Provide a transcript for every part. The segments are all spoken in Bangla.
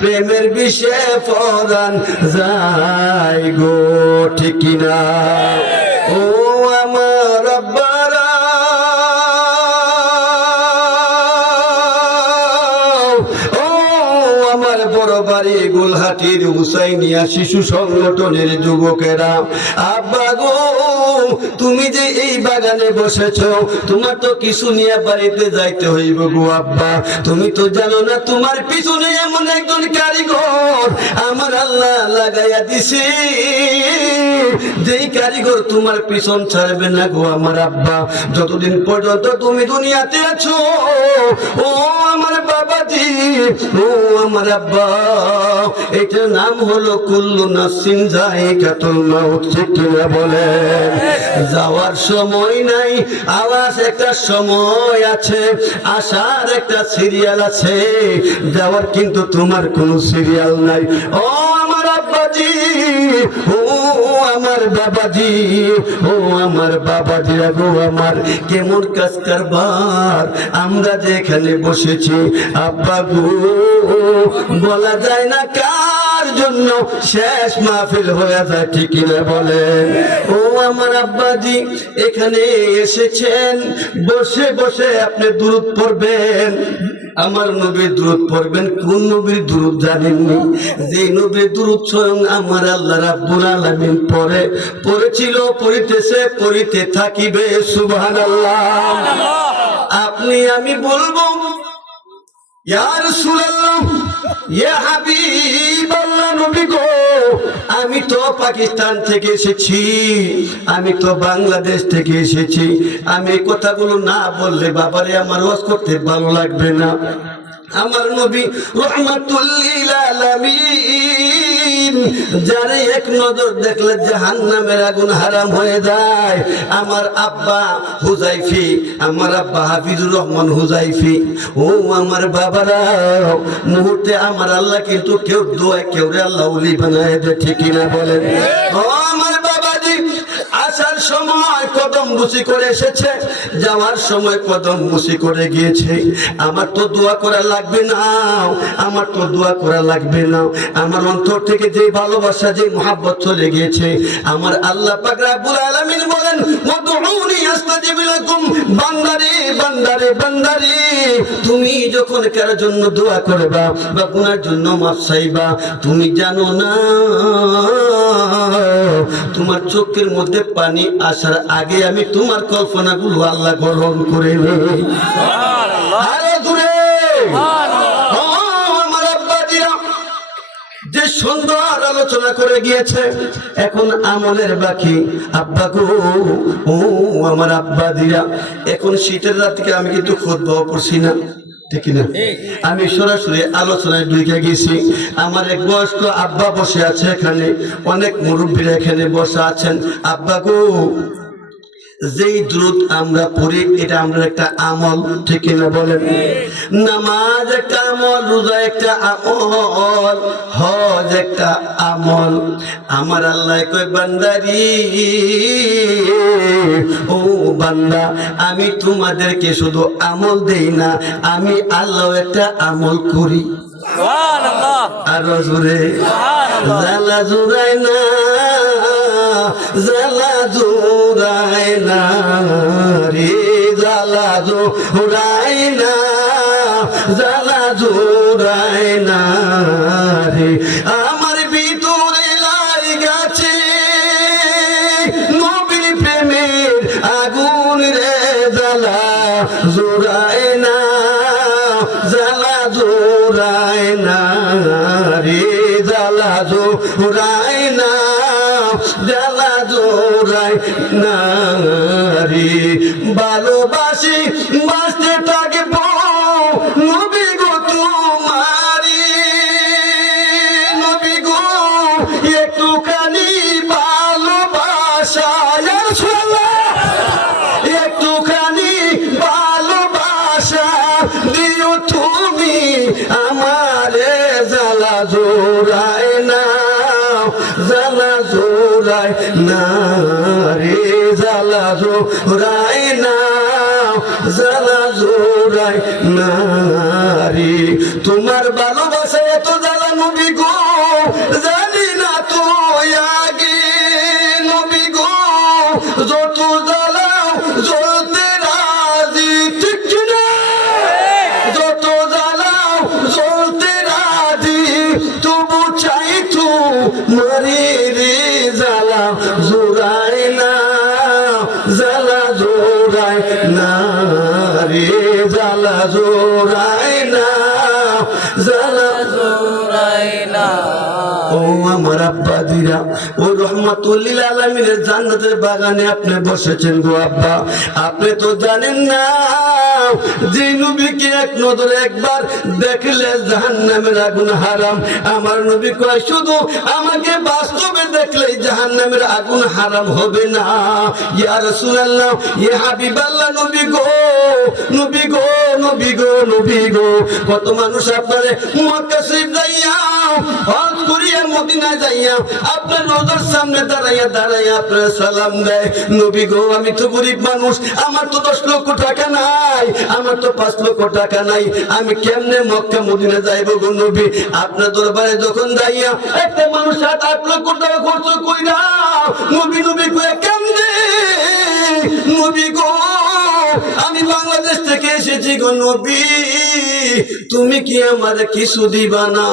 প্রেমের বিষে পরাণ যায় গো, ঠিক কিনা? ও আমার আব্বারা, ও আমার বড় বাড়ি গোলহাটির হুসাইনিয়া শিশু সংগঠনের যুবকেরা, আব্বা গো, তুমি যে এই বাগানে বসেছ, তোমার তো কিছু নিয়ে বাড়িতে যাইতে হইব গো আব্বা। তুমি তো জানো না তোমার পিছনে এমন একজন কারিগর আমার আল্লাহ লাগাইয়া দিছে, যেই কারিগর তোমার পিছন ছাড়বে না গো আমার আব্বা, যতদিন পর্যন্ত তুমি দুনিয়াতে আছো। ও আমার বাবাজি, ও আমার আব্বা, এটার নাম হলো কুল্লু নাফসিন যায়িকাতুল মাউত, ঠিক কিনা বলেন? যাওয়ার সময় নাই, আওয়াজ একটা সময় আছে, আসার একটা সিরিয়াল আছে, যাওয়ার কিন্তু তোমার কোনো সিরিয়াল নাই। ও আমার আব্বাজি, ও আমার বাবাজি, ও আমার বাবাজি গো আমার, কেমন কাজ কারবার আমরা যে এখানে বসেছি আব্বা গো, বলা যায় না কার জন্য শেষ মাহফিল হয়ে যায়, ঠিক না বলেন? ও আমার আব্বাজি, এখানে এসেছেন, বসে বসে আপনি দুরূদ পড়বেন, আমার নবীর দুরূদ পড়বেন। কোন নবীর দুরূদ জানেননি? যে নবীর দুরূদ স্বয়ং আমার আল্লাহ রাব্বুল আলামিন পড়েছিল, পড়িতেছে, পড়িতে থাকিবে, সুবহানাল্লাহ। আপনি আমি বলবো ইয়া রাসূলুল্লাহ, ইয়া হাবিবাল্লাহ, নবী গো, আমি তো পাকিস্তান থেকে এসেছি, আমি তো বাংলাদেশ থেকে এসেছি, আমি এই কথাগুলো না বললে বাবারে আমার ওয়াজ করতে ভালো লাগবে না। আমার নবী রাহমাতুল লিল আলামিন, যারে এক নজর দেখলে জাহান্নামের আগুন হারাম হয়ে যায়, আমার আব্বা হুজাইফি, আমার আব্বা হাফিজুর রহমান হুজাইফি। ও আমার বাবারা, মুহূর্তে আমার আল্লাহ কিন্তু কেউ দোয়া, কেউ রে আল্লাহ ওলি বানায় দেয়, ঠিক কিনা বলেন? ও আমার বাবাজি, আসার সময় কদম বুসি করে এসেছে, যাওয়ার সময় কদম বুসি করে গিয়েছে। আমার তো দোয়া করা লাগবে না, আমার তো দোয়া করা লাগবে না, আমার অন্তর থেকে যে ভালোবাসা, যে মহাব্বত চলে গিয়েছে। আমার আল্লাহ পাক রব্বুল আলামিন বলেন, উদউনি আস্তাজিব লাকুম, বান্দারে বান্দারে বান্দারে, তুমি যখন কারোর জন্য দোয়া করবা বা গুনার জন্য মাফ চাইবা, তুমি জানো না তোমার চোখের মধ্যে পানি আসার আগে আমি তোমার কল্পনাগুলো আল্লাহ গ্রহণ করে নেই। আরে দূরে আমার আব্বাজিরা যে সুন্দর আলোচনা করে গিয়েছে, এখন আমলের বাকি। আব্বা গো, ও আমার আব্বাজিরা, এখন শীতের রাত থেকে আমি কিন্তু খুতবা পড়ছি না, ঠিক না? আমি সরাসরি আলোচনায় ঢুকে গেছি। আমার এক বয়স্ক আব্বা বসে আছে এখানে, অনেক মুরব্বীরা এখানে বসে আছেন। আব্বা গো, যেই দ্রুত আমরা পড়ি এটা আমরা একটা আমল, ঠিক না বলেন? নামাজ একটা আমল, রোজা একটা আমল, হজ একটা আমল। আমার আল্লাহ কয়, বান্দারি, ও বান্দা, আমি তোমাদেরকে শুধু আমল দেই না, আমি আল্লাহ একটা আমল করি। আরো জোরে, জালা জোরাই না, জালা জোরাই না রে, জালা জোরাই না, জালা জোরাই না রে, আমার ভিতরে লাগাছে নবীর প্রেমের আগুন রে, জালা জোরাই না, জালা জোরাই না রে, জালা জোরাই না, জালা জোরাই না রে, ভালোবাসি বাঁচতে থাকবো নবী গো তোমারি, নবী গো একটুখানি ভালোবাসা, একটুখানি ভালোবাসা দিও তুমি আমারে, জালা জোরাই না, জালা জোরাই না রে, জালা জোরাই না, জ্বালা জোড়ায় না রে তোমার ভালোবাসা এত জ্বালা নবী গো জানি না তো আগে নবী গো যত জ্বালাও জ্বলতে রাজি ঠিক কিনা যত জ্বালাও জ্বলতে রাজি তবু চাই তো মারে রে জ্বালা জোড়ায় না জ্বালা জোড়ায় না রে জ্বালা জোড়ায় না জ্বালা জোড়ায় না ও আমার আব্বা দিরা ও রহমাতুল লিল আলামিনের জান্নাতের বাগানে আপনি বসেছেন গো আব্বা আপনি তো জানেন না যে নবীকে এক নজরে একবার দেখলে জাহান্নামের আগুন হারাম আমার নবী কয় শুধু আমাকে বাস্তবে দেখলেই জাহান্নামের আগুন হারাম হবে না ইয়া রাসূলুল্লাহ ইয়া হাবিবাল্লাহ নবী গো নবী গো নবী গো নবী গো কত মানুষ আপনারে মক্কা শরীফ যাইয়া হজ করিয়া মদিনা যাইয়া আপনার রোজার সামনে দাঁড়াইয়া দাঁড়াইয়া আপনার সালাম দেয় নবী গো আমি তো গরিব মানুষ আমার তো 10 লক্ষ টাকা নাই আমার তো 5 লক্ষ টাকা নাই আমি কেমনে মক্কা মদিনা যাইব গো নবী আপনার দরবারে যখন যাইয়া একটা মানুষ 7-8 লক্ষ টাকা খরচ কইরা নবী নবী কইয়া কেমনে নবী গো আমি বাংলাদেশ থেকে এসেছি গো নবী তুমি কি আমারে কিছু দিবা না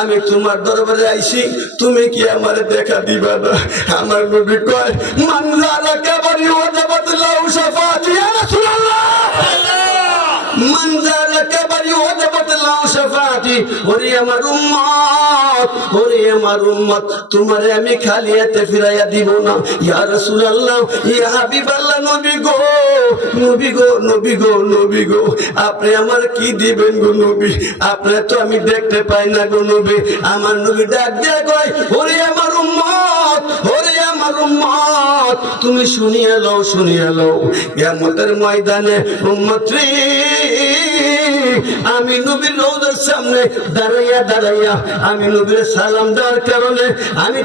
আমি তোমার দরবারে আইছি তুমি কি আমারে দেখা দিবা না আমার নবী কয় মান যালাকা বারি ওয়াজাবাত লাহু শাফাআতি ইয়া রাসূলুল্লাহ মান যালাকা বারি ওয়াজাবাত লাহু শাফাআতি ওরে আমার উম্মত তোমারে আমি খালি হাতে ফিরাইয়া দিব না ইয়া রাসূলুল্লাহ ইয়া হাবিবাল্লাহ নবী গো নবী গো নবী গো নবী গো আপনি আমার কি দিবেন গো নবী আপনি তো আমি দেখতে পাই না গো নবী আমার নবী ডাক দিয়া কয় ওরে আমার উম্মত তুমি শুনিয়া লও কিয়ামতের ময়দানে উম্মত রে আমি নবীর রওজার সামনে দাঁড়াইয়া আমি নবীর সালাম দেওয়ার কারণে আমি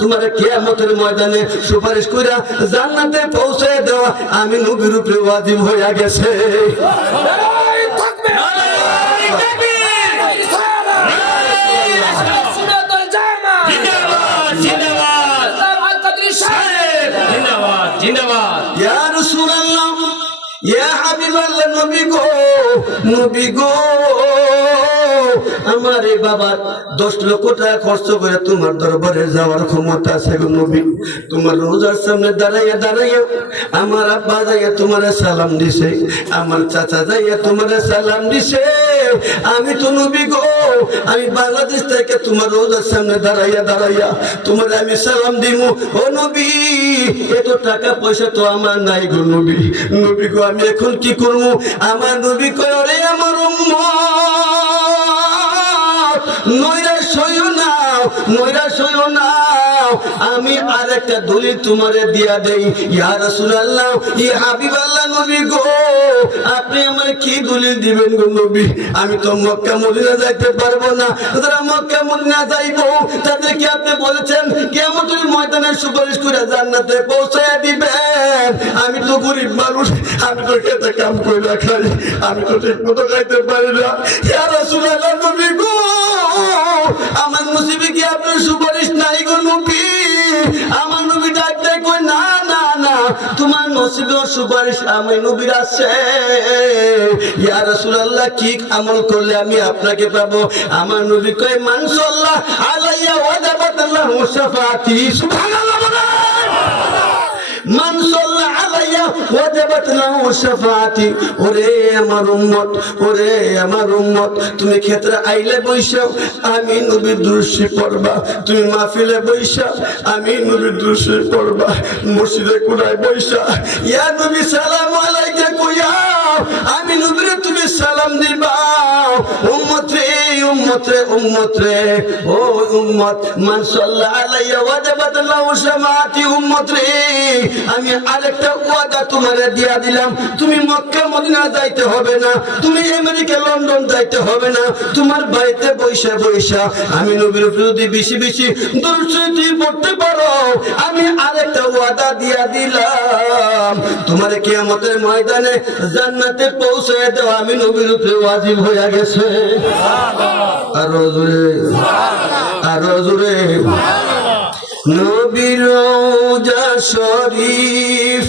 তোমার কিয়ামতের ময়দানে সুপারিশ কইরা জান্নাতে পৌঁছে দেওয়া আমি নবীর উপরে ওয়াজিব হইয়া গেছে ইয়া রাসূলুল্লাহ ইয়া হাবিবাল্লাহ নবী গো আমারে বাবা 10 লক্ষ টাকা খরচ করে তোমার দরবারে যাওয়ার ক্ষমতা আছে গো নবী তোমার রোজার সামনে দাঁড়াইয়া আমার আব্বা যাইয়া তোমারে সালাম দিছে আমার চাচা যাইয়া তোমারে সালাম দিছে আমি তো নবী গো আমি বাংলাদেশ থেকে তোমার রোজার সামনে দাঁড়াইয়া তোমার আমি সালাম দিমু ও নবী এত টাকা পয়সা তো আমার নাই গো নবী গো আমি এখন কি করবো আমার নবী কয় রে আমার উম্মত নৈরাশ হইও না আমি আরেকটা দলিল তোমারে দিয়া দেই ইয়া রাসূলুল্লাহ ইয়া হাবিবাল্লাহ নবী গো আপনি আমার কি দলিল দিবেন গো নবী আমি তো মক্কা মদিনা যাইতে পারবো না যারা মক্কা মদিনা যাইবো তাদেরকে আপনি বলেছেন কিয়ামতের ময়দানে সুপারিশ করে জান্নাতে পৌঁছায় দিবেন আমি তো গরিব মানুষ আমি তো খেতে কাম কইরা খাই আমি তো ঠিক মতো খাইতে পারি না ইয়া রাসূলুল্লাহ নবী গো আমার নসিবে কি আপনার সুপারিশ নাই গো নবী আমার নবী ডাক দেয় কই না তোমার নসিবে সুপারিশ আমি নবীর আছে ইয়া রাসূলুল্লাহ কি আমল করলে আমি আপনাকে পাবো আমার নবী কয় মান সাল্লাল্লাহু আলাইহি ওয়াজাবাত লাহু শাফাআতি সুবহানাল্লাহ মান সাল্লাল্লাহু আলাইহি ওয়াজাবাত লাহু শাফাআতি ওরে আমার উম্মত তুমি ক্ষেত্রে আইলে বইসাও আমি নবীর দুরূদ পড়বা তুমি মাহফিলে বইসা আমি নবীর দুরূদ পড়বা মসজিদে কোনায় বইসা ইয়া নবী সালাম আলাইকা কইয়া আমি নবীর তুমি সালাম দিবা উম্মত উম্মত রে ও উম্মত মান সাল্লা আলাইয়া ওয়াজাবাত লাহু শাফাআতি উম্মত রে আমি আরেকটা ওয়াদা তোমারে দিয়া দিলাম তুমি মক্কা মদিনা যাইতে হবে না তুমি আমেরিকা লন্ডন যাইতে হবে না তোমার বাড়িতে বৈশা বৈশা আমি নবীর উপর যদি বেশি বেশি দরুদ শরীফ পড়তে পারো আমি আরেকটা ওয়াদা দিয়া দিলাম তোমারে কিয়ামতের ময়দানে জান্নাতে পৌঁছায় দাও আমি নবীর উপরে ওয়াজিব হয়ে গেছে আর জোরে নবীর রওজা শরীফ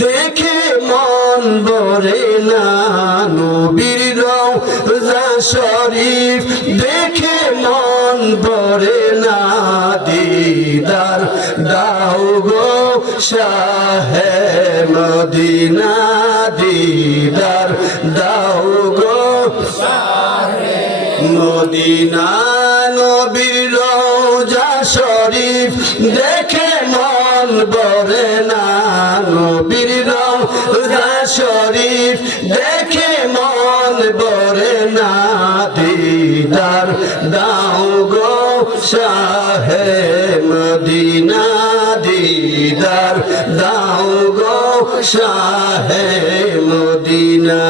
দেখে মন ভরে না নবীর রওজা শরীফ দেখে মন ভরে না দিদার দাও গো শাহে মদিনা দিদার দাও গো শাহে মদিনা নবীর রওজা শরীফ দেখে মন ভরে না নবীর রওজা শরীফ দেখে মন ভরে না দিদার দাও গো শাহে মদিনা দিদার দাও গো শাহে মদিনা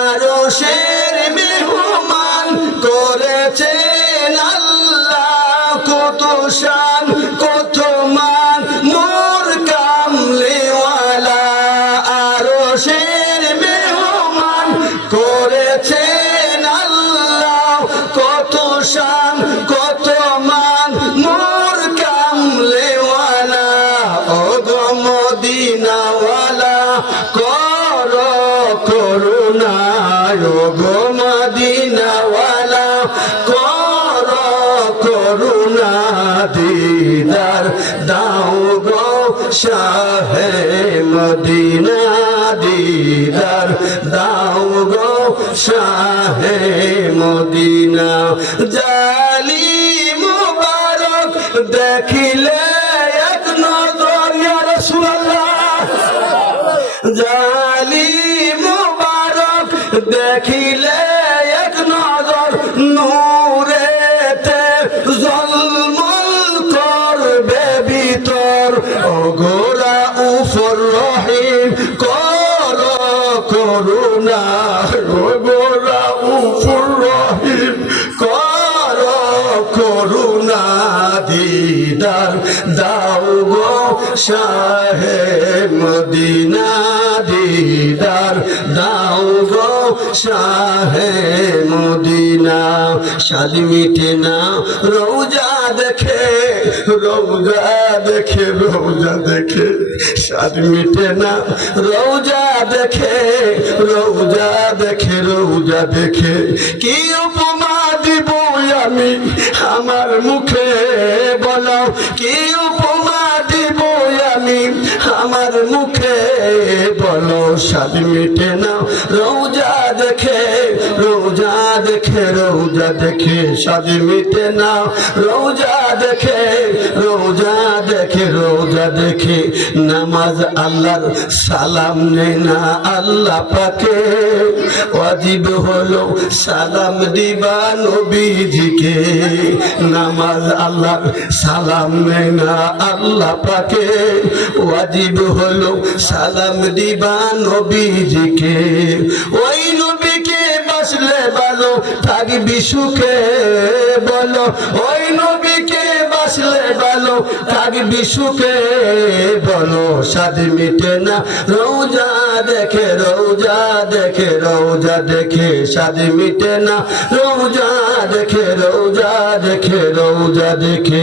আরো শের মেহমান করেছেন আল্লাহ কত শান কত মান মোর কামলিওয়ালা আরো শের মেহমান করেছেন আল্লাহ কত শান কত মান মোর কামলিওয়ালা ও গো মদিনাওয়ালা করো করুণা ও গো মদিনাওয়ালা করো করুণা দিদার দাও গো শাহে মদিনা দিদার দাও গো শাহে মদিনা জালি মুবারক দেখিলে এক নজর ইয়া রাসূলুল্লাহ জালি মুবারক দেখিলে এক নজর নূরেতে জলমল করবে ভিতর ও গোরা উফর রহিম কর করুণা ও গোরা উফর রহিম কর করুণা দিদার দাও গো শাহে মদিনা দিদার দাও গো শাহে মদিনা শাদি মিটে না রওজা দেখে রওজা দেখে রওজা দেখে শাদি মিটে না রওজা দেখে রওজা দেখে রওজা দেখে কি উপমা দিব আমি আমার মুখে বলো কি উপমা দিব আমি আমার মুখে বলো শাদি মিটে না রওজা দেখে রওজা দেখে রওজা দেখে শাদি মিটে না রওজা দেখে রওজা দেখে রওজা দেখে নামাজ আল্লাহর সালাম নেই না আল্লাহ পাকে ওয়াজিব হলো সালাম দিবা নবীজিকে নামাজ আল্লাহর সালাম নেই না আল্লাহ পাকে ওয়াজিব হলো সালাম দিবা নবীজিকে ওই নবীকে বাসলে ভালো থাকবি সুখে বলো ওই নবীকে বাসলে ভালো থাকবি সুখে বলো শাদি মিটে না রওজা দেখে রওজা দেখে রওজা দেখে শাদি মিটে না রওজা দেখে রওজা দেখে রওজা দেখে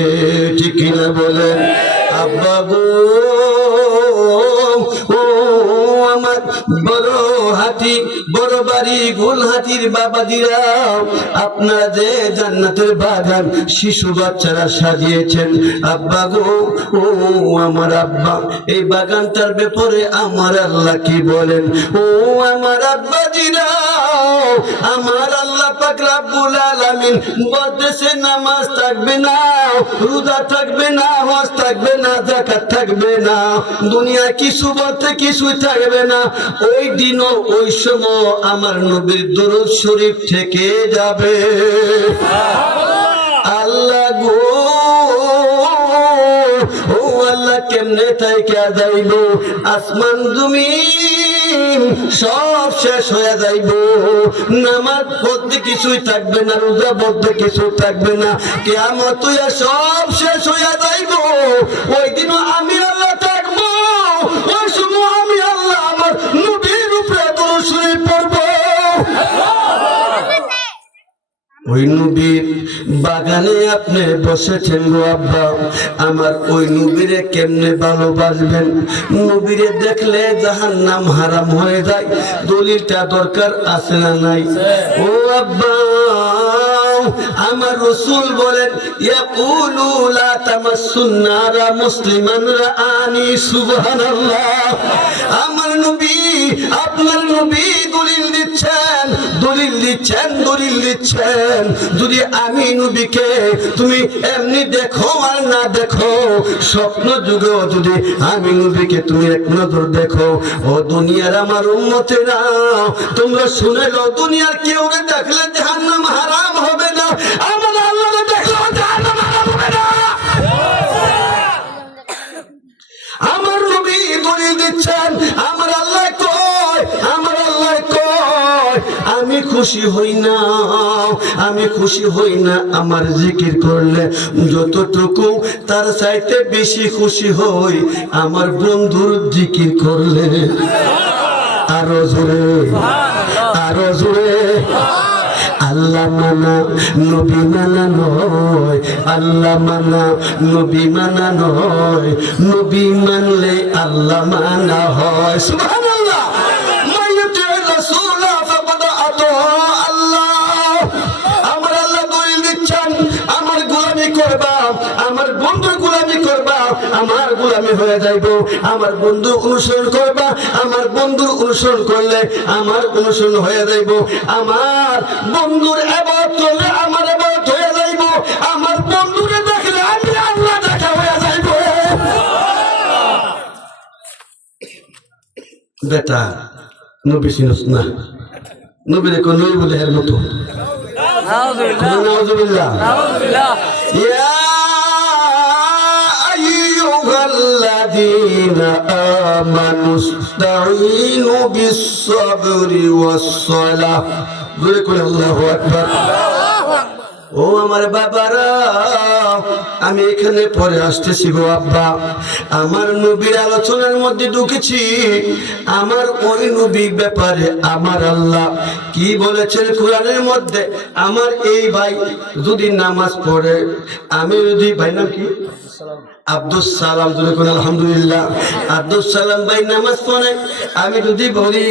ঠিক না বলেন আব্বা গো ও আমার বড় হাতি বড় বাড়ি গোলহাটির বাবাজিরা আপনারা যে জান্নাতের বাগান শিশু বাচ্চারা সাজিয়েছেন আব্বা গো ও আমার আব্বা এই বাগানটার ব্যাপারে আমার আল্লাহ কি বলেন ও আমার আব্বাজিরা আমার আল্লাহ পাক রব্বুল আলামিন বলতেছে নামাজ থাকবে না, রোজা থাকবে না, হজ থাকবে না, যাকাত থাকবে না, দুনিয়া কিছু বলতে কিছুই থাকবে না। ওই দিনও ওই সময় আমার নবীর দরুদ শরীফ থেকে যাবে। আল্লাহ গো, ও আল্লাহ কেমনে থাইকা যাইব, আসমান জমিন সব শেষ হয়ে যাইব, নামাজ পড়তে কিছুই থাকবে না, রোজা পড়তে কিছু থাকবে না, কিয়ামত হইয়া সব শেষ হইয়া যাইব। ওই দিনও আমি আল্লাহ থাকবো, ওই সময় আমি আল্লাহ আমার নবীর উপরে দরুদ শরীফ পড়ব। ওই নবীর বাগানে আপনি বসেছেন গো আব্বা, আমার ওই নবীরে কেমনে ভালোবাসবেন? নবীরে দেখলে জাহান্নাম হারাম হয়ে যায়, দলিলটা দরকার আছে না নাই? ও আব্বা, আমার রাসূল বলেন ইয়াকুলু লা তামাসসুন নারা মুসলিমান রাআনি, সুবহানাল্লাহ। আমার নবী, আপনার নবী দলিল দিচ্ছেন, দলিল দিচ্ছেন, দলিল দিচ্ছেন। যদি আমি নবীকে তুমি এমনি দেখো আর না দেখো, স্বপ্ন যুগেও যদি আমি নবীকে তুমি এক নজর দেখো, ও দুনিয়ার আমার উম্মতেরা তোমরা শুনে লো, দুনিয়ার কেউ দেখলে জাহান্নাম হারাম হবে না, আমার আল্লাহ দেখলে জাহান্নাম হারাম হবে না। আমার নবী দলিল দিচ্ছেন, আমার আল্লাহ কয়, আমার আল্লাহ কয় আমি খুশি হই না, আমি খুশি হই না আমার জিকির করলে, যতটুকু তার চাইতে বেশি খুশি হই আমার বন্ধুর জিকির করলে। আরো জোরে, আরো জোরে। আল্লাহ মানা নবী মানা নয়, আল্লাহ মানা নবী মানা নয়, নবী মানলে আল্লাহ মানা হয়। সুবহানাল্লাহ। মাইয়াতে রাসূল ফাকাদ আতা আল্লাহ। আমার আল্লাহ দলিল দিচ্ছেন, আমার গোলামি করবা, আমার বন্ধুর গোলামি করবা, আমার গোলামি হয়ে যাইব। আমার বন্ধু অনুসরণ করবা, আমার বন্ধুর অনুসরণ করলে আমার অনুসরণ হয়ে যাইব। আমার বন্ধুর ইবাদত করলে আমার ইবাদত হয়ে যাইব। আমার বন্ধুরে দেখলে আমি আল্লাহ দেখা হয়ে যাইব। বেটা নবী চিনস না, নবীরে কোন নবী বলে এর মতো। নাউযুবিল্লাহ, নাউযুবিল্লাহ। ইয়া আইয়ুহাল্লাযীনা আমানুস্তাঈনু বিস-সাবরি ওয়াস-সালাহ। বলে কোন আল্লাহু আকবার। ও আমার বাবারা, আমি এখানে পরে আসতেছি গো আব্বা। আমার নবীর আলোচনার মধ্যে ঢুকেছি, আমার ওই নবীর ব্যাপারে আমার আল্লাহ কি বলেছেন কোরআনের মধ্যে। আমার এই ভাই যদি নামাজ পড়ে, আমি যদি, ভাই নাম কি? আব্দুস সালাম। যদি কোন আলহামদুলিল্লাহ। আব্দুস সালাম ভাই নামাজ পড়ে, আমি যদি বলি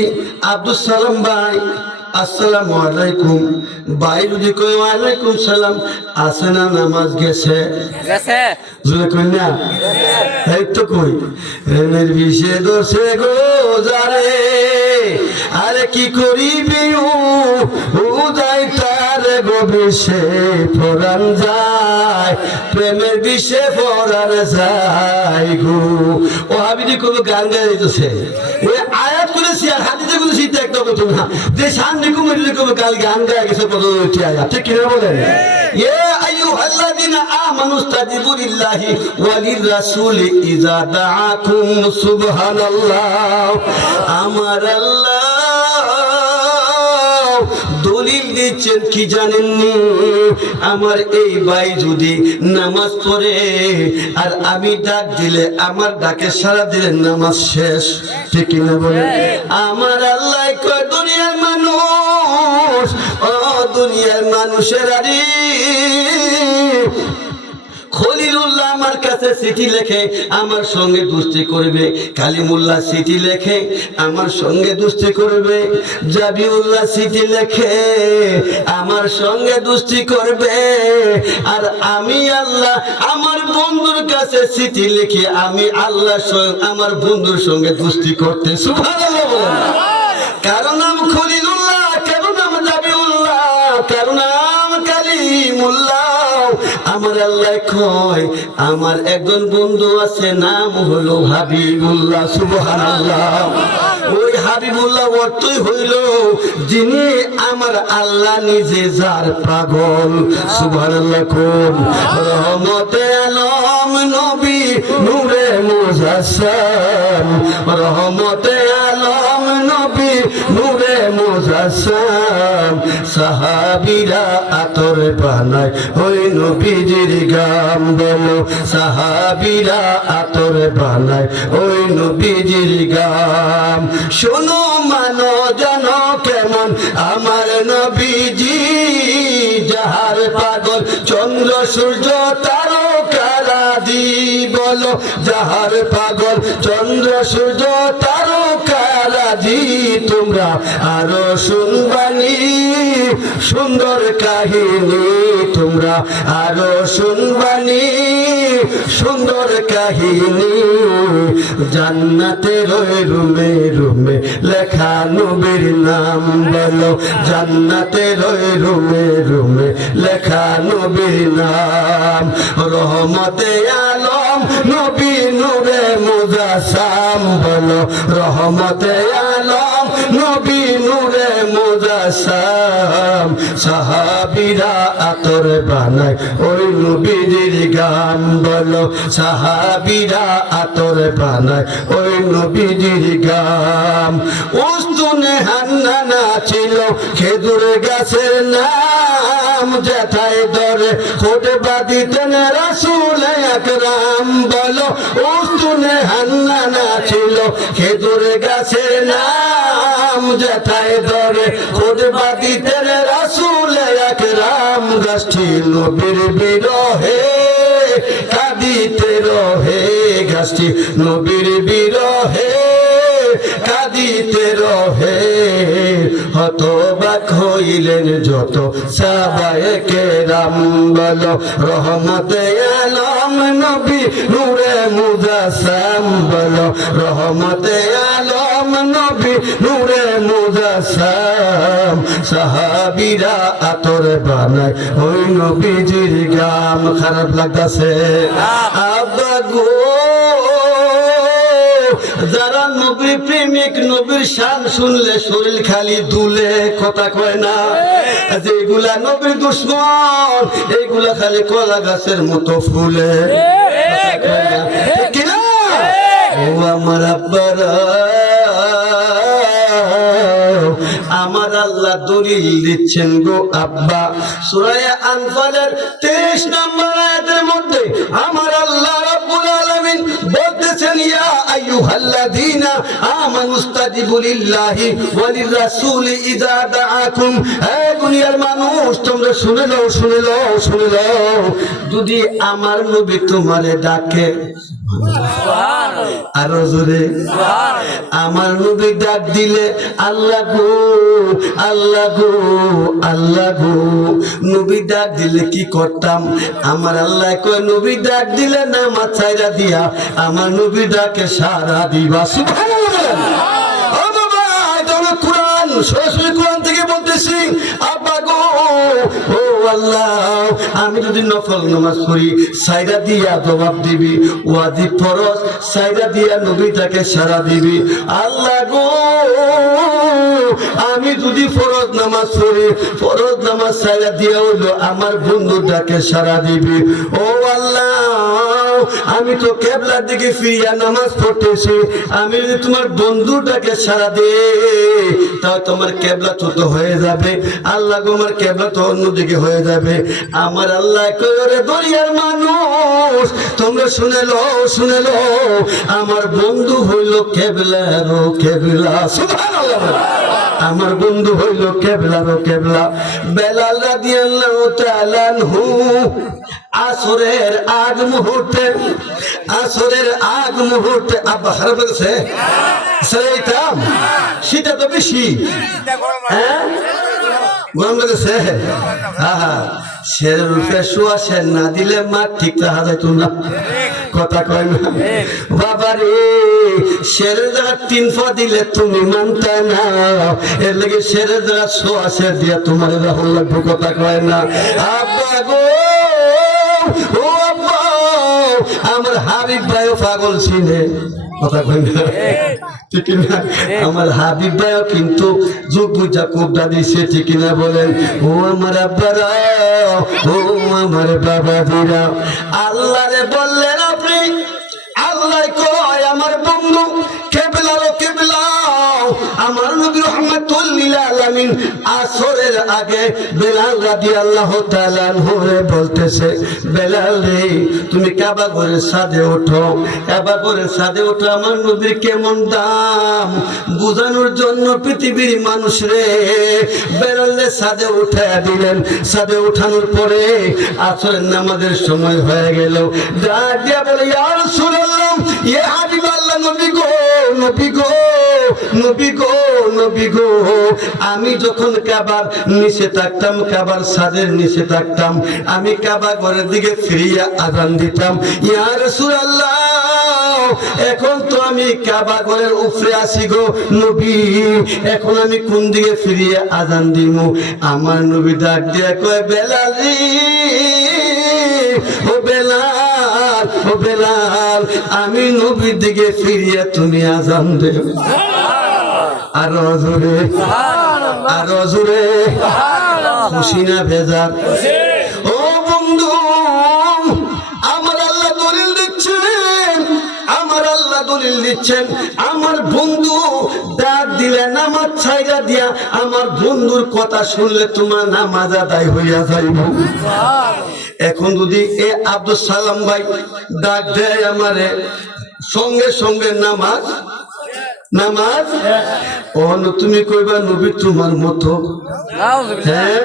আব্দুস সালাম ভাই আসসালামু আলাইকুম, ভাই যদি কই ওয়ালাইকুম সালাম, আছে না নামাজ গেছে? গেছে। জুলে কই না? এই তো কই এর বিষে দোষে গো জারে, আরে কি করিবি ও যাই তার গো বিষে ফরান যায়, প্রেমের বিষে ফরান যায় গো। ও হাবিজি কোন গান গাইতেছে, ওই আয়াত করেছি আর হাদিসে করেছি তো একটা কথা না, যে সামনে কুমিরে কোন গাল গান গায় গেছে কত উঠে আয়া, ঠিক কিনা বলেন? ইয়া আইয়ুহাল্লাযীনা আমানুস্তাজিবু লিল্লাহি ওয়া লির-রাসূলি ইযা দাআকুম, সুবহানাল্লাহ। আমার আল্লাহ দলিল দিচ্ছেন কি জানেননি? আমার এই ভাই যদি নামাজ পড়ে আর আমি ডাক দিলে, আমার ডাকে সাড়া দিলে নামাজ শেষ, ঠিক কিনা বলে? আমার আল্লাহ কয় দুনিয়ার মানুষ, ও দুনিয়ার মানুষের আরে খলিলুল্লাহ আমার কাছে চিঠি লেখে আমার সঙ্গে দুস্তি করবে, কালিমুল্লাহ চিঠি লেখে আমার সঙ্গে দুস্তি করবে, জাবিউল্লাহ চিঠি লেখে আমার সঙ্গে দুস্তি করবে, আর আমি আল্লাহ আমার বন্ধুর কাছে চিঠি লিখে আমি আল্লাহ স্বয়ং আমার বন্ধুর সঙ্গে দুস্তি করতে। সুবহানাল্লাহ বলেন। কারণ নাম খলিলুল্লাহ, কেন নাম কারো নাম কালিমুল্লাহ। আমার আল্লাহ কয় আমার একজন বন্ধু আছে, নাম হলো হাবিবুল্লাহ। সুবহানাল্লাহ। ওই হাবিবুল্লাহ অর্থই হইল যিনি আমার আল্লাহ নিজে যার পাগল। সুবহানাল্লাহ। কোন রহমতে আলম নবী নূরে মুজাসসাম, রহমতে আলম নবী নূরে মুজাসসাম। সাহাবীরা আতর বানায় ওই নবীজির গাম। বলো সাহাবীরা আতর বানায় ওই নবীজির গাম। শোনো মানো জানো কেমন আমার নবীজি, যাহার পাগল চন্দ্র সূর্য তারকারাজি। বলো যাহার পাগল চন্দ্র সূর্য তারকারাজি। তোমরা আরো শুনবানি সুন্দর কাহিনী, তোমরা আরো শুনবানি সুন্দর কাহিনী। জান্নাতের ওই রুমে রুমে লেখা নবীর নাম। বলো জান্নাতের ওই রুমে রুমে লেখা নবীর নাম। রহমতে আলম নবী নূরে মুজাসসাম। বলো রহমতে আলম নবী নূরে মুজাসসাম। সাহাবীরা আতর বানায় ওই নবীজির গাম। বলো সাহাবীরা আতর বানায় ওই নবীজির গাম। উস্তুনে হান্নানা ছিল খেজুর গাছের নাম, যেথায় ধরে খুতবা দিতেন রাসূল আকরাম। বলো উস্তুনে হান্নানা ছিল খেজুর গাছের নাম, যেথায় ধরে খুতবা দিতেন রাসূল আকরাম। গাছটি নবীর বিরহে কাঁদিতে রহে, গাছটি নবীর বিরহে কাঁদিতে রহে। হতবাক হইলেন যত সাহাবায়ে কেরাম। বলো রহমতে আলম নবী নূরে মুজাসসাম। বলো রহমতে আলম নবী নূরে মুজাসসাম। সাহাবীরা আতর বানায় ওই নবীজির গাম। খারাপ লাগতাছে আব্বা গো, যারা নবী প্রেমিক নবীর শান শুনলে শরীর খালি দুলে, কথা কয় না। যেগুলা নবীর দুশ্মন এইগুলা খালি কলা গাছের মতো ফুলে, ঠিক না? ও আমার আব্বারা, আমার আল্লাহ দলিল দিচ্ছেন গো আব্বা। সূরা আনফালের 23 নম্বর আয়াতের মধ্যে আমার আল্লাহ রাব্বুল আলামিন বলতেছেন ইয়া আইয়ুহাল্লাযীনা আমানুস্তাজিবু লিল্লাহি ওয়া লিররাসূলি ইযা দাআকুম। হে দুনিয়ার মানুষ তোমরা শুনে নাও, শুনে নাও, শুনে নাও। যদি আমার নবী তোমারে ডাকে, আরো জোরে আমার নবী ডাক দিলে আল্লাহ গো আল্লাহ গো আল্লাহ গো। নবী ডাক দিলে কি করতাম? আমার আল্লাহ কয় নবী ডাক দিলে নামাজ ছাইরা দিয়া আমার নবী ডাকে সারা দিবা। সুবহানাল্লাহ। ও বাবা, এটা হলো কোরআন, সরাসরি কোরআন থেকে বলতেছি। আব্বা গো, ও আল্লাহ, আমি যদি নফল নামাজ পড়ি সাইরা দিয়া জবাব দিবি, ওয়াজিব ফরজ সাইরা দিয়া নবীটাকে সারা দিবি। আল্লাহ গো, আমি যদি ফরজ নামাজ পড়ি ফরজ নামাজ সাইরা দিয়া হইলো আমার বন্ধুটাকে সারা দিবি। ও আল্লাহ, আমি তো কেবলার দিকে ফিরিয়া নামাজ পড়তেছি, আমি যদি তোমার বন্ধুটাকে সারা দে তাহলে তোমার কেবলা ছোট হয়ে যাবে। আল্লাহ গো, আমার কেবলা তো অন্যদিকে হয়ে যাবে। আমার আল্লাহ কইরে দরিয়ার মানুষ তোমরা শুনে লো, শুনে লো, আমার বন্ধু হইল কেবলারও কেবলা। সুবহানাল্লাহ। আমার বন্ধু হইল কেবলারও কেবলা। বেলাল রাদিয়াল্লাহু তাআলা আনহু আসরের আগ মুহূর্তে, আসরের আগ মুহূর্তে আব্বা খারাপ লাগছে সেইটাম সেটা তো বেশি, হ্যাঁ গরম লাগছে। হ্যাঁ, শের রূপে শোয়া শের না দিলে মা ঠিক রাখা যাইত না, কথা কয় না। বাবা রে, শেরের জায়গা 3 পা দিলে তুমি মানতে না, এর লেগে শেরের জায়গা 100 শের দিয়া তোমার রাহুল লাগবে, কথা কয় না। আব্বা গো, ও আব্বা, আমার হাবিব ভাইও পাগল ছিলেন, কথা কয় না, ঠিক না? আমার হাবিব ভাইও কিন্তু যুগ বুঝা কোবটা দিছে, ঠিক না বলেন? ও আমার আব্বারা, ও আমার বাবা দিরা, আল্লাহরে বললেন আপনি, আল্লাহ কয় আমার বন্ধু কেবলাও কেবলাও, আমার নবী রাহমাতুল লিল আলামিন আসরের আগে বেলাল রাদিয়াল্লাহু তাআলা আনহু বলতেছে, বেলাল রে তুমি কাবা ঘরের ছাদে ওঠো, কাবা ঘরের ছাদে ওঠো, আমার নবীর কেমন দাম বুঝানোর জন্য পৃথিবীর মানুষ রে বেলালে ছাদে উঠায়া দিলেন। ছাদে উঠানোর পরে আসরের নামাজের সময় হয়ে গেল, ডাক দিয়া বলে, ইয়া রাসূলুল্লাহ, ইয়া হাবিবাল্লাহ, নবী গো, নবী গো, নবী গো, নবী গো, আমি যখন কাবার নিচে থাকতাম, কাবার ছাদের নিচে থাকতাম, আমি কাবা ঘরের দিকে ফিরিয়া আযান দিতাম। ইয়া রাসূলুল্লাহ, এখন তো আমি কাবা ঘরের উপরে আছি গো নবী, এখন আমি কোন দিকে ফিরিয়ে আযান দিব? আমার নবী ডাক দিয়া কয়, বেলাল রে, ও বেলাল, ও বেলাল, আমি নবীর দিকে ফিরিয়ে তুমি আযান দেও। আর জোরে, আর জোরে, খুশি না বেজার? ও বন্ধু, আমার আল্লাহ দলিল দিচ্ছেন, আমার আল্লাহ দলিল দিচ্ছেন, আমার বন্ধু ডাক দিলে নামাজ ছাইরা দিয়া, আমার বন্ধুর কথা শুনলে তোমার নামাজ আদায় হইয়া যাইব। এখন যদি এ আব্দুল সালাম ভাই ডাক দেয় আমারে, সঙ্গে সঙ্গে নামাজ, নামাজ, অন তুমি কইবা নবী তোমার মতো, হ্যাঁ,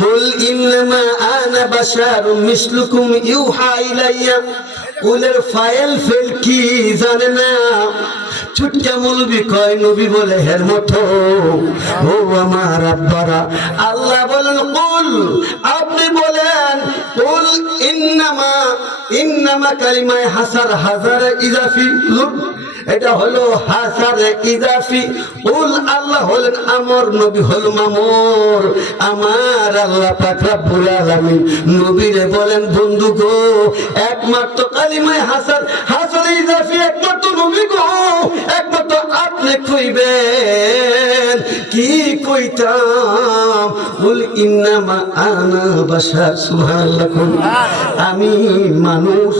বল ইন্নামা আনা বাশারুম মিসলুকুম ইউহা ইলাইয়া, উলের ফাইল ফেল কি জানে না? ছুটকা মৌলবি কয় নবী বলে হের মতো। ও আমার আব্বারা, আল্লাহ বলেন কুল, আপনি বলেন কুল ইন্নামা, ইন্নামা কালিমায়ে হাসার হাজার ইজাফি লুক, এটা হলো হাসারে ইজাফি। উল আল্লাহ হলেন আমর, নবী হল মামর। আমার আল্লাহ পাক রব্বুল আলামিন নবীরে বলেন, বন্ধু গো, একমাত্র কালিমায়ে হাসার, হাসারে ইজাফি একমাত্র নবী গো, একমাত্র আপনি কইবেন। কি কইতাম? বল ইন্নামা আনা বাশার, সুবহানাল্লাহ, আমি মানুষ,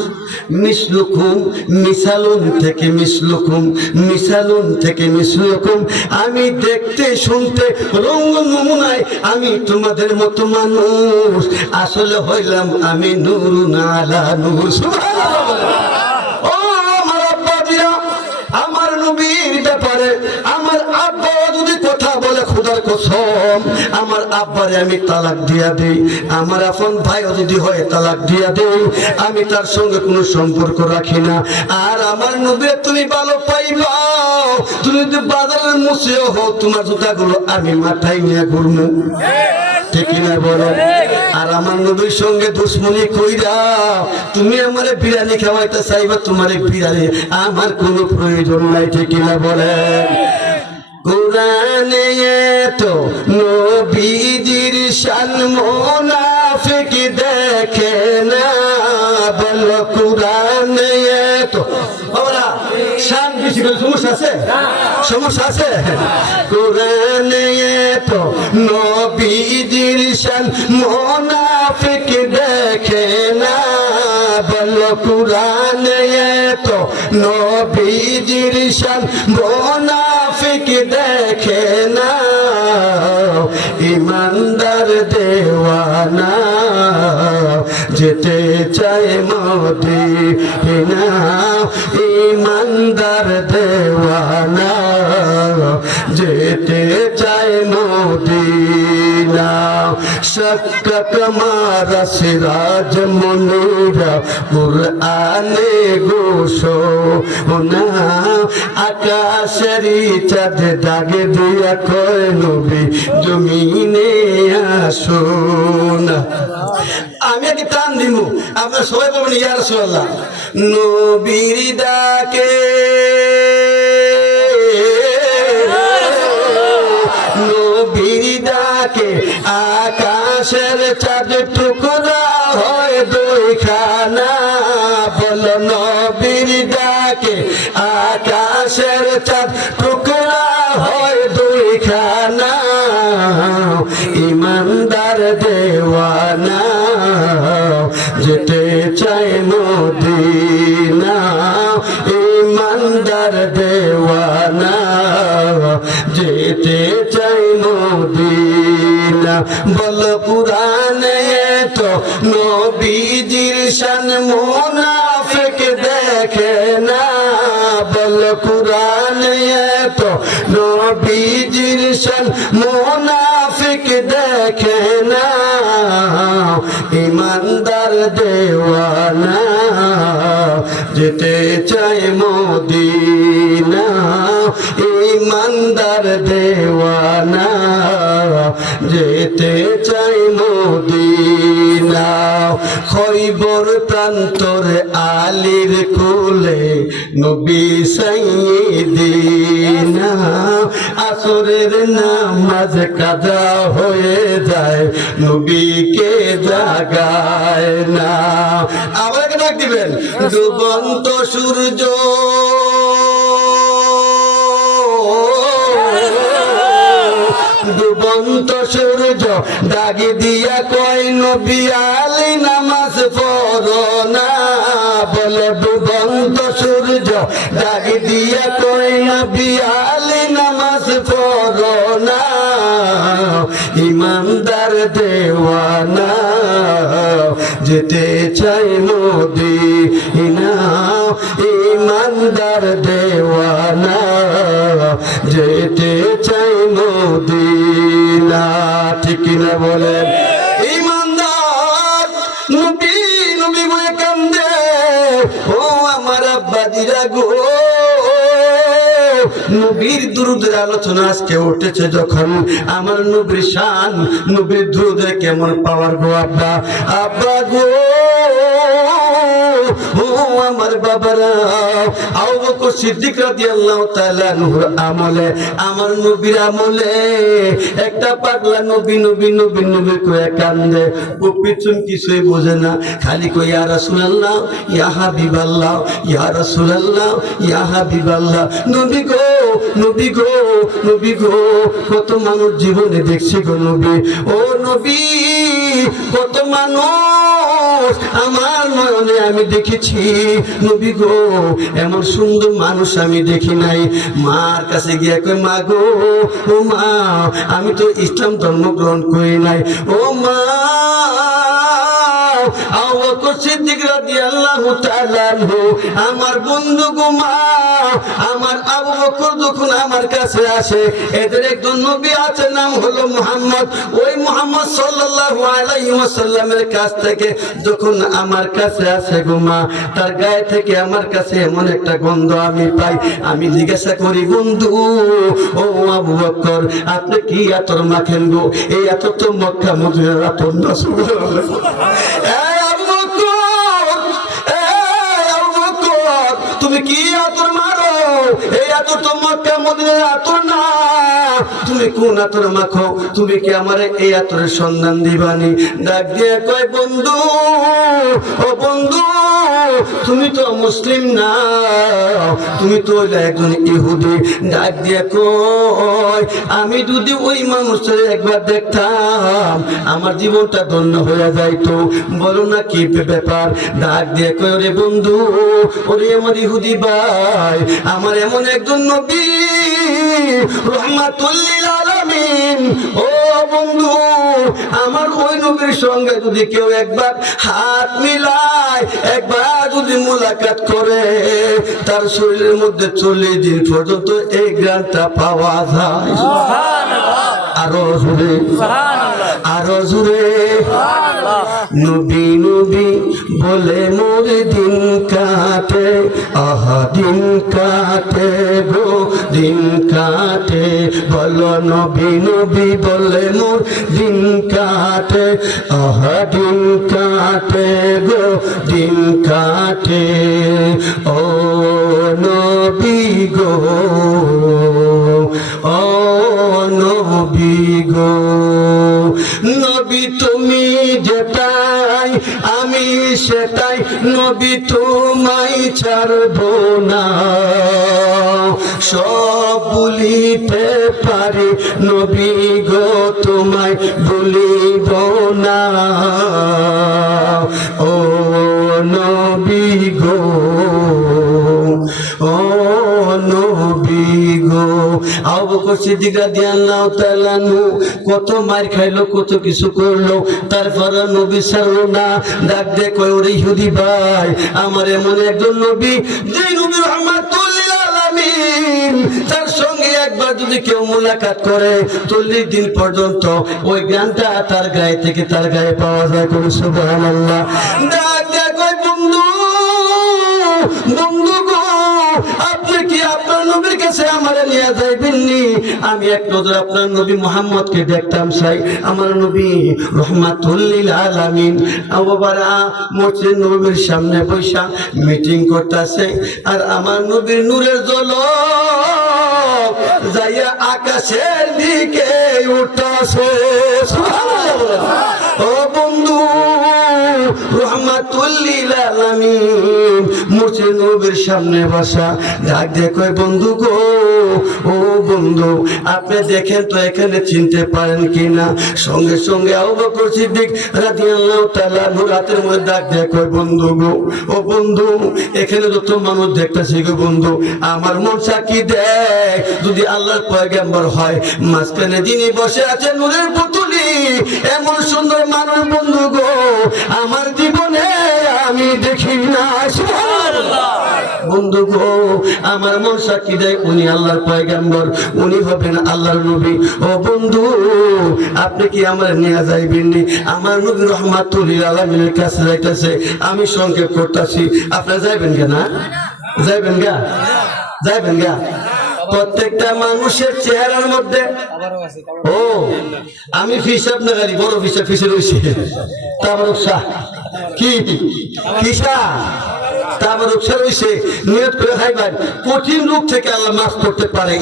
মিসলুকুম, মিসালুন থেকে মিসলুকুম, মিসালুন থেকে মিসলুকুম, আমি দেখতে শুনতে রঙ নমুনায় আমি তোমাদের মতো মানুষ, আসলে হইলাম আমি নূরুন আলা নূর। সুবহানাল্লাহ। ও আমার আব্বা দিয়া, আমার নবীর ব্যাপারে আমার আব্বা যদি কথা বলে, খোদার কসম, আমার আব্বারে আমি তালাক দিয়া দেই। আমার আপন ভাইও যদি হয় তালাক দিয়া দেই, আমি তার সঙ্গে কোনো সম্পর্ক রাখি না। আর আমার নবী তুমি ভালো পাইবা, তুমি যদি বাজারের মুছেও হোক, তোমার জুতাগুলো আমি মাথায় নিয়ে ঘুরবো, ঠিক না বলো? আর আমার নবীর সঙ্গে দুশ্মনী কইরা তুমি আমারে বিরিয়ানি খাওয়াইতে চাইবা, তোমার বিরিয়ানি আমার কোনো প্রয়োজন নাই, ঠিক না বলে? কোরআনে তো নবীজির শান মুনাফিক দেখে না, বলো কোরআনে তো বাবা শান বেশি করে সমস্যা আছে, সমস্যা আছে? কোরআনে তো নবীজির শান মুনাফিক দেখে না, বলো কোরআনে তো নবীজির শান মুনাফিক দেখে না, ইমানদার দেওয়ানা যেতে চায় মদিনা, ইমানদার দেওয়ানা যেতে চায় মদিনা। শক্কা কমারা সিরাজ মুনিরা কুরআনে গোশো না, আকাশেরই চাঁদ দাগে দিয়া কয় নবী জমিনে আসো না। আমি একটি টান দিব, আপনার সবাই বলবেন ইয়া রাসূলুল্লাহ। নবীর ডাকে টুকরা হয় দুইখানা, বল নবীর ডাকে আকাশের চাঁদ টুকরা হয় দুইখানা, ইমানদার দেওয়ানা যেতে চায় মদিনা, ইমানদার দেওয়ানা যেতে চাই মদিনা। বল কুরআনে তো নবীজির শান মুনাফিক দেখে না, বল কুরআনে তো নবীজির শান মুনাফিক দেখে না, ইমানদার দেওয়ানা যেতে চায় মদিনা, ইমানদার দেওয়ানা যেতে চাই মদিনা। খৈবর প্রান্তর আলীর কোলে নবী সাইয়্যিদিনা, আসরের নামাজ কাজা হয়ে যায় নবীকে জাগায় না। আবার ডাক দিবেন, ডুবন্ত সূর্য ডুবন্ত সূর্য ডাকি দিয়া কয় নবী আলী নামাজ পড়ো না, বলে ডুবন্ত সূর্য ডাকি দিয়া কয় নবী আলী নামাজ পড়ো না, ইমানদার দেওয়ানা যেতে চাই মদিনা, ইমানদার দেওয়ানা যেতে চাই মদিনা। ঠিক না বলেন? ইমানদার নবী নবী বলে কান্দে, ও আমার আব্বাজিরা গো, নবীর দুরুদের আলোচনা আজকে উঠেছে যখন, আমার নবীর শান নবীর দুরুদের কেমন পাওয়ার গো আব্বা, আব্বা গো, ও আমার বাবারা, আবু বকর সিদ্দিক রাদিয়াল্লাহু তাআলা আনহুর আমলে, আমার নবীর আমলে একটা পাগলা নবী নবী নবী নবী কয়ে কান্দে, ও পিছন কিছুই বোঝে না, খালি কই ইয়া রাসূলুল্লাহ ইয়া হাবিবাল্লাহ, ইয়া রাসূলুল্লাহ ইয়া হাবিবাল্লাহ। নবী গো নবী গো নবী গো, কত মানুষ জীবনে দেখছি গো নবী, ও নবী কত মানুষ আমার নয়নে আমি দেখেছি নবী গো, এমন সুন্দর মানুষ আমি দেখি নাই। মার কাছে গিয়ে কই মা গো, ও মা আমি তো ইসলাম ধর্ম গ্রহণ করি নাই, ও মা। আবু বকর সিদ্দিক রাদিয়াল্লাহু তাআলা আনহু আমার বন্ধু গো মা, আমার আবু বকর যখন আমার কাছে আসে, এদের একজন নবী আছে নাম হলো মুহাম্মদ, ওই মুহাম্মদ সাল্লাল্লাহু আলাইহি ওয়াসাল্লামের কাছ থেকে যখন আমার কাছে আসে গো মা, তার গায়ে থেকে আমার কাছে এমন একটা গন্ধ আমি পাই, আমি জিজ্ঞাসা করি বন্ধু ও আবু বকর আপনি কি আতর মাখেন গো, এই আতর তো মক্কা মদিনার আতর না। তুমি কি আতর মারো, এই আতর তো মক্কা মদিনার আতর না, তুমি কোন আতর মাখো, তুমি কি আমারে এই আতরের সন্ধান দিবানি? ডাক দিয়ে কয় বন্ধু, ও বন্ধু তুমি তো মুসলিম না, তুমি তো একজন ইহুদি। ডাক দিয়ে কয় আমি যদি ওই মানুষের একবার দেখতাম আমার জীবনটা ধন্য হয়ে যাইতো, বলো না কি ব্যাপার? ডাক দিয়ে কয় ওরে বন্ধু, ওরে আমার ইহুদি ভাই, আমার এমন একজন নবী রহমাতুল লিল আলামিন, ও বন্ধু আমার ওই নবীর সঙ্গে যদি কেউ একবার হাত মিলায়, একবার যদি মুলাকাত করে, তার শরীরের মধ্যে 40 দিন পর্যন্ত এই জ্ঞানটা পাওয়া যায়। আরো জোরে আরো জোরে নবী নবী বলে মোর দিন কাটে, আহা দিন কাটে গো দিন কাটে, বলো নবী নবী বলে মোর দিন কাটে, আহা দিন কাটে গো দিন কাটে, ও নবী গো ও নবী গো, নবী তুমি যেটা চাই আমি সেটাই নবী তোমায় ছাড়বো না সব ভুলিতে পারি নবী গো তোমায় ভুলিব না ও নবী গো ও নবী গো আবু বকর সিদ্দিক রাদিয়াল্লাহু তাআলা আনহু কত মার খাইলো কত কিছু করলো তারপর নবী ছাড়লো না ডাক দে কই ওরে ইহুদি ভাই আমার এমন একজন নবী যে নবী রাহমাতুল লিল আলামিন তার সঙ্গে একবার যদি কেউ মুলাকাত করে 40 দিন পর্যন্ত ওই জ্ঞানটা তার গায়ে থেকে তার গায়ে পাওয়া যায় কোন সুবহানাল্লাহ ডাক দে কই বন্ধু বন্ধু গো আপনি কি আপনার নবীর কাছে আমারে নিয়ে যাইবেননি আমি এক নজর আপনার নবী মুহাম্মদকে দেখতাম চাই আমার নবী রহমাতুল লিল আলামিন বাবারা মসজিদ নববীর সামনে বসা মিটিং করতেছে আর আমার নবীর নূরের ঝলক যাইয়া আকাশের দিকে উঠতাছে সুবহানাল্লাহ ও বন্ধু রহমাতুল লিল আলামিন মসজিদ নববীর সামনে বসা ডাক দিয়ে কয় বন্ধু গো ও বন্ধু আপনি দেখেন তো এখানে চিনতে পারেন কিনা সঙ্গে সঙ্গে আবু বকর সিদ্দিক রাদিয়াল্লাহু তাআলা আনহু রাতের মধ্যে ডাক দিয়ে কয় বন্ধু গো ও বন্ধু এখানে তো মানুষ দেখতেছি গো বন্ধু আমার মন সাক্ষী দেয় যদি আল্লাহর পয়গম্বর হয় মাঝখানে যিনি বসে আছেন নূরের পুতুলি এমন সুন্দর মানুষ বন্ধু গো আমার জীবনে আমি দেখি না সুবহানাল্লাহ বন্ধু গো আমার মন সাক্ষী দেয় উনি আল্লাহর পয়গম্বর উনি হবেন আল্লাহর নবী ও বন্ধু আপনি কি আমার নিয়ে যাইবেন নি আমার নবী রহমাতুল লিল আলামিনের কাছে যাইতেছে আমি সংক্ষেপ করতেছি আপনি যাইবেন কেন যাইবেন গা যাইবেন গা প্রত্যেকটা মানুষের চেহারার মধ্যে ও আমি ফিসাব না গাড়ি বড় ফিসে রয়েছে তারপর কি কিসা তারপর রয়েছে নিয়ত করে খাইবেন কঠিন রূপ থেকে আল্লাহ মাফ করতে পারে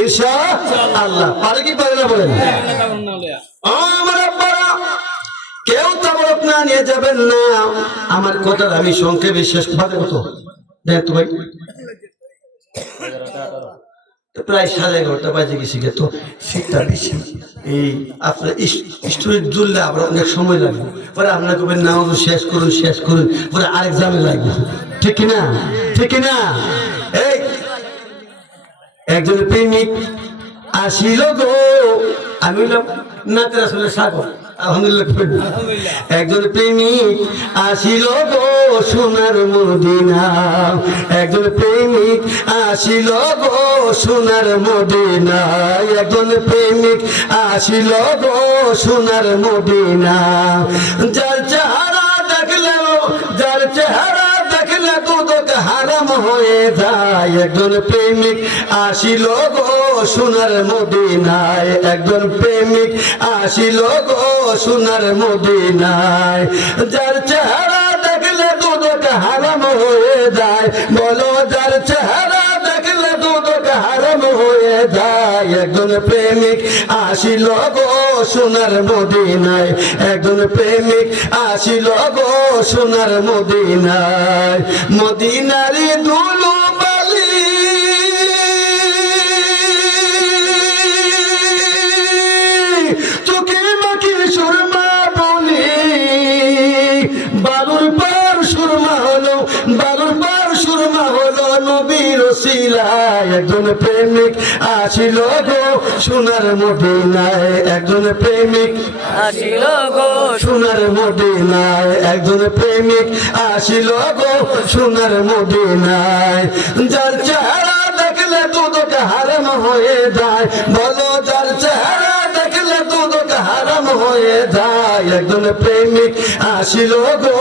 ইনশাআল্লাহ পারে কি পারে না বলেন আমার আব্বারা কেউ তাবরক না নিয়ে যাবেন না আমার কথা আমি সংক্ষেপে শেষ বাজে কত দেখ তো ভাই প্রায় 11:30 বাজে গেছি তো শীতটা বেশি এই আপনার স্টোরেজ জুড়লে আবার অনেক সময় লাগবে পরে আপনার কবেন না শেষ করুন পরে আরেক জামে লাগবে ঠিক কিনা এই একজন প্রেমিক আসিল গো আমি বললাম নাতে আসলে সাগর আলহামদুলিল্লাহ একজন প্রেমিক আসিল গো সোনার মদিনা একজন প্রেমিক আসিল গো সোনার মদিনা একজন প্রেমিক আসিল গো সোনার মদিনা যার চেহারা দেখলে দুদক হারাম হয়ে যায় একজন প্রেমিক আসিল গো সোনার মদিনায় একজন প্রেমিক আসিল গো সোনার মদিনায় যার চেহারা দেখলে দুদক হারাম হয়ে যায় বলো যার চেহারা দেখলে দুদক হারাম হয়ে যায় একজন প্রেমিক আসিল গো সোনার মদিনায় একজন প্রেমিক আসিল গো সোনার মদিনায় মদিনারি দুলু বালি চোখে মাখি সুরমা বলি বালুর পার সুরমা হলো নবীর ওসিলায় একজন প্রেমিক আসিল গো সোনার মদিনায় একজন প্রেমিক আসিল গো সোনার মদিনায় একজন প্রেমিক আসিল গো সোনার মদিনায় যার চেহারা দেখলে দুদক হারাম হয়ে যায় বলো যার চেহারা দেখলে দুদক হারাম হয়ে যায় একজন প্রেমিক আসিল গো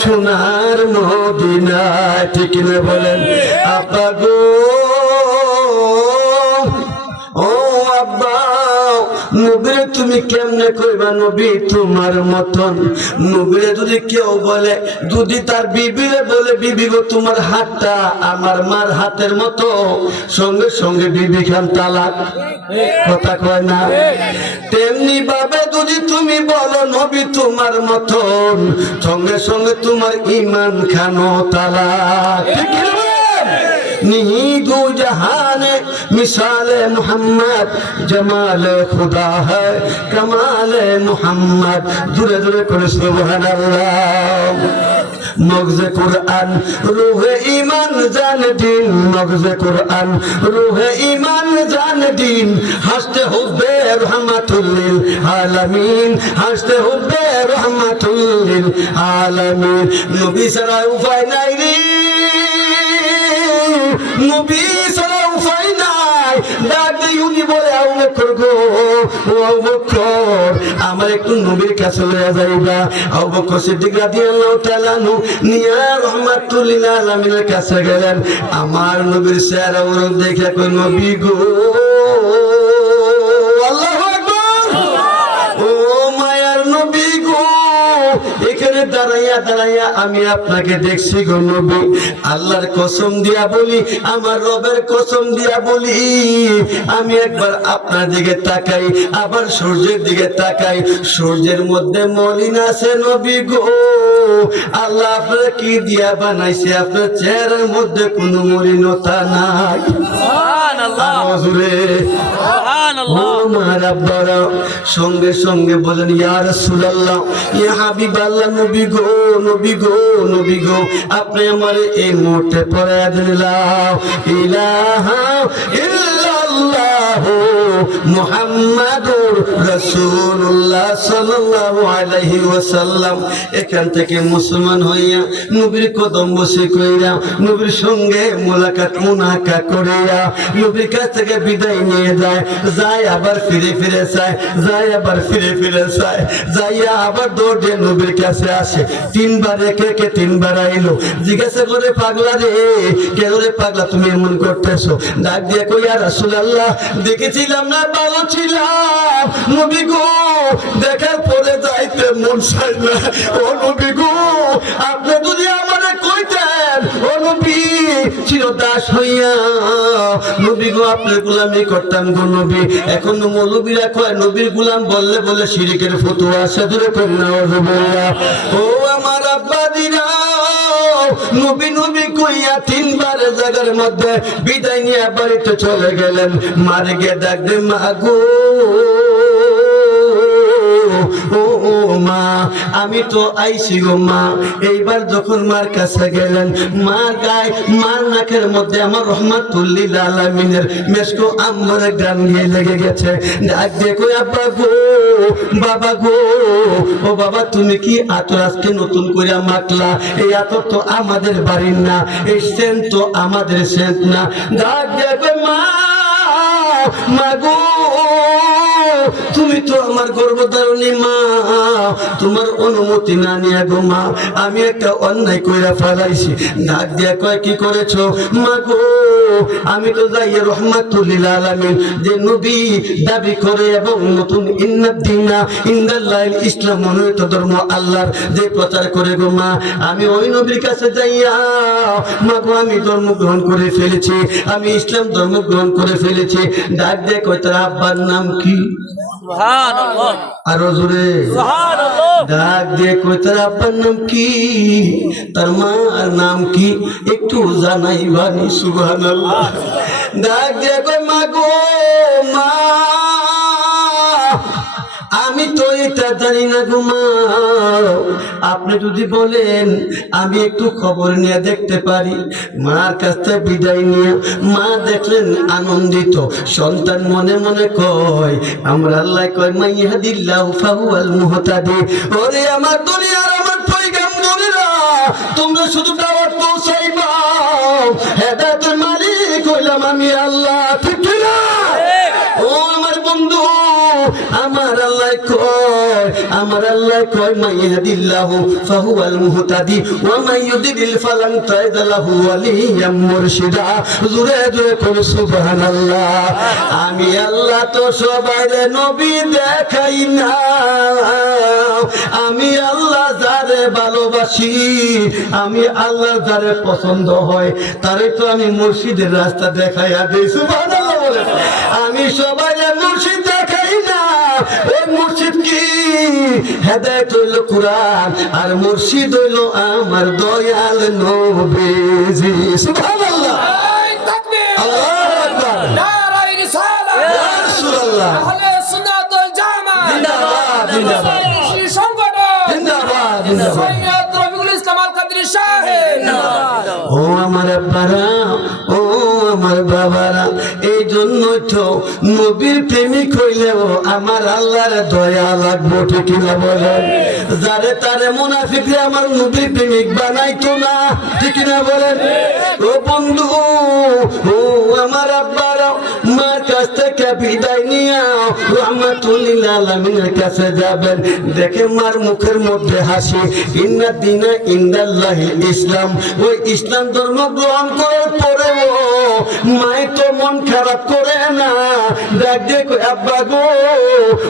সোনার মদিনায় ঠিক না বলেন আব্বা গো ও আব্বা নবীরে তুমি তুমি কেমনে কইবা নবী তোমার মতন? নবীরে যদি কেউ বলে, যদি তার বিবিরে বলে বিবি গো তোমার হাতটা আমার মার হাতের মতো, সঙ্গে সঙ্গে বিবি খান তালাক, কথা কয় না? তেমনি ভাবে যদি তুমি বলো নবী তোমার মতন, সঙ্গে সঙ্গে তোমার ঈমান খানো তালাক। ঠিক না? नहीं दो जहान मिसाल मोहम्मद, जमाल खुदा है कमाल मोहम्मद। दूरे दूरे कर सुभान अल्लाह। मगज़े कुरान रूहे ईमान जान दीन, मगज़े कुरान रूहे ईमान जान दीन। हंसते हुब्बे रहमतुल लिल आलमीन, हंसते हुब्बे रहमतुल लिल आलमीन। नबी ছাড়া উপায় নাই রে, নবী ছাড়া উপায় নাই। ডাক দিয়ে উনি বলে আবু বকর গো, ও আবু বকর আমার একটু নবীর কাছে লয়ে যাইবা। আবু বকর সিদ্দিক রাদিয়াল্লাহু তাআলা আনহু নিয়া রাহমাতুল লিল আলামিনের কাছে গেলেন। আমার নবীর চেহারা ওর দেখে কই নবী গো, আল্লাহু আকবার, ও মায়ার নবী গো, এখানে দাঁড়াইয়া দাঁড়াইয়া আমি আপনাকে দেখছি গো নবী। আল্লাহর কসম দিয়া বলি, আমার রবের কসম দিয়া বলি, আমি একবার আপনার দিকে তাকাই, আবার সূর্যের দিকে তাকাই, সূর্যের মধ্যে মলিন আছে নবী গো। আল্লাহ আপনার কি দিয়া বানাইছে, আপনার চেহারার মধ্যে কোনো মলিনতা নাই। সঙ্গে সঙ্গে বলেন ইয়া রাসূলুল্লাহ, ইয়া হাবিবাল্লাহ, নবী গো, নবী গো, নবী গো, আপনি আমার এই মুহূর্তে পড়ায়া দিন লা ইলাহা ইল্লাল্লাহ মুহাম্মাদুর রাসূলুল্লাহ সাল্লাল্লাহু আলাইহি ওয়াসাল্লাম। এখান থেকে মুসলমান হইয়া নবীর কদম বসে কইরা, নবীর সঙ্গে মুনাকা করিয়া নবীর কাছ থেকে বিদায় নিয়ে যায়, যায় আবার ফিরে ফিরে চায়, যায় আবার ফিরে ফিরে চায়, যাইয়া আবার দৌড়ে নবীর কাছে আসে। তিনবার একে একে তিনবার আইলো, জিজ্ঞাসা করে পাগলা রে, কেন রে পাগলা তুমি এমন করতেছো? ডাক দিয়ে কই ইয়া রাসূলুল্লাহ, দেখেছিলাম না ভালো ছিলাম নবী গো, দেখার পরে যাইতে মন চাই না। ও নবী গো, আপনি যদি আমারে কইতেন, ও নবী চিরদাস হইয়া নবী গো আপনার গোলামি করতাম গো নবী। এখন মৌলবীরা কয় নবীর গোলাম বললে বলে শিরকের ফতোয়া আছে, দূরে করে নাউযুবিল্লাহ। ও আমার আব্বা দিরা, নবী নবী কইয়া তিনবার জায়গার মধ্যে বিদায় নিয়ে বাড়িতে চলে গেলেন। মারে গিয়ে ডাক দে মা গো, ও মা আমি তো আইছি গো মা। এইবার যখন মার কাছে গেলেন, মার গায়ে মার নাকের মধ্যে আমার রহমাতুল লিল আলামিনের মেশকো আম্বরের গান গিয়ে লেগে গেছে। ডাক দিয়ে কই আব্বা গো, বাবা গো, ও বাবা তুমি কি আতর আজকে নতুন করে মাখলা? এই আতর তো আমাদের বাড়ির না, এই সেন্ট তো আমাদের সেন্ট না। ডাক দিয়ে কই মা, মা গো তুমি তো আমার গর্ভধারণী মা, তোমার অনুমতি না নিয়ে গো মা আমি একটা অন্যায় কইরা ফেলাইছি। ডাক দিয়া কয় কি করেছো? মা গো আমি তো যাইয়া রহমাতুল লিল আলামিন যে নবী দাবি করে এবং নতুন ইন্নাদ্দিনা ইনদাল্লাহিল ইসলাম মনোনীত ধর্ম আল্লাহর যে প্রচার করে গো মা, আমি ওই নবীর কাছে যাইয়া মা গো আমি ধর্ম গ্রহণ করে ফেলেছি, আমি ইসলাম ধর্ম গ্রহণ করে ফেলেছি। ডাক দিয়ে কয় তার আব্বার নাম কি? সুবহানাল্লাহ। আরো জোরে সুবহানাল্লাহ। ডাক দিয়ে কই তার আব্বার নাম কি, তার মার নাম কি, একটু জানাইবানি? সুবহানাল্লাহ। ডাক দিয়ে কই মা গো, মা আমি তো এটা জানি না গো মা, আপনি যদি বলেন আমি একটু খবর নিয়ে দেখতে পারি। মার কাছ থেকে বিদায় নিয়ে মা দেখলেন আনন্দিত, সন্তান মনে মনে কয় আমরা আল্লাহ কয় মাইয়াদিল্লাহু ফাহুয়াল মুহতাদি। ওরে আমার দুনিয়ার আমার পয়গম্বরেরা, তোমরা শুধু দাওয়াত পৌঁছাইবা, হেদায়েতের মালিক হইলাম আমি আল্লাহ। ঠিক না? ও আমার বন্ধু, আমার আল্লাহ কয় আমার আল্লাহ কয় মাইয়াদিল্লাহু ফাহুয়াল মুহতাদি ওয়া মাইয়ুদিল ফালান তাইদা লাহু ওয়ালিয়াম মুরশিদা জোরে জোরে কোন সুবহানাল্লাহ আমি আল্লাহ তো সবাইরে নবী দেখাই না আমি আল্লাহ যারে ভালোবাসি আমি আল্লাহ যারে পছন্দ হয় তারে তো আমি মুর্শিদের রাস্তা দেখাইয়া দেই সুবহানাল্লাহ বলে আমি সবাইরে মুর্শিদ দেখাই না ওই মুর্শিদ কি হেদায়েত হইল কোরআন আর মুর্শিদ হইল আমার দয়াল নবীজি সুবহানাল্লাহ তাকবীর আল্লাহু আকবার নারে রিসালাত ইয়া রাসূলুল্লাহ আহলে সুন্নাত ওয়াল জামাত জিন্দাবাদ জিন্দাবাদ শ্রী সংগঠন জিন্দাবাদ জিন্দাবাদ সৈয়দ রফিকুল ইসলাম আল কাদরি সাহেব জিন্দাবাদ ও আমার আব্বারা ও আমার বাবারা এই জন্যই তো নবীর প্রেমিক হইলেও আমার আল্লাহর দয়া লাগবে ঠিক না বলেন যারে তারে মুনাফিকরে আমার নবীর প্রেমিক বানাইতো না ঠিক না বলেন ও বন্ধু ও আমার আব্বারা মার কাছ থেকে বিদায় নিয়া রাহমাতুল লিল আলামিনের কাছে যাবেন দেখে মার মুখের মধ্যে হাসি ইন্না দিনা ইনদাল্লাহি ইসলাম ওই ইসলাম ধর্ম গ্রহণ করার পরেও মাই তো মন খারাপ করে না দেখ দেখো আব্বা গো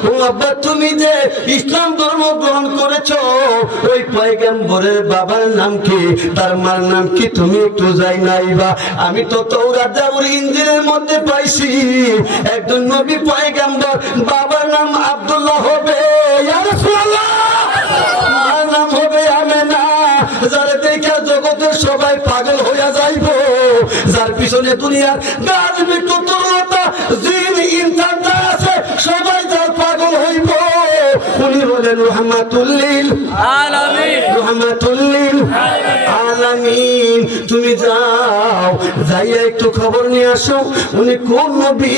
ও আব্বা তুমি যে ইসলাম ধর্ম গ্রহণ করেছো ওই পয়গম্বরের বাবার নাম কি তার মার নাম কি তুমি একটু যাই নাইবা আমি তো তাওরাত জাবুর ইনজিলের মধ্যে পাইছি একজন নবী পয়গম্বর বাবার নাম আব্দুল্লাহ হবে ইয়া রাসূলুল্লাহ মার নাম হবে আমেনা যারা দেখা জগতের সবাই পাগল হইয়া যাইবো যার পিছনে দুনিয়ার রাজনীতি তরুণতা জিন ইনসান যা আছে সবাই যার পাগল হইব উনি হলেন রাহমাতুল লিল আলামিন রাহমাতুল লিল আলামিন তুমি যাও যাইয়া একটু খবর নিয়ে আসো উনি কোন নবী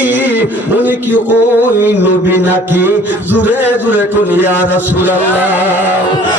উনি কি ওই নবী নাকি জোরে জোরে কোন ইয়া রাসূলুল্লাহ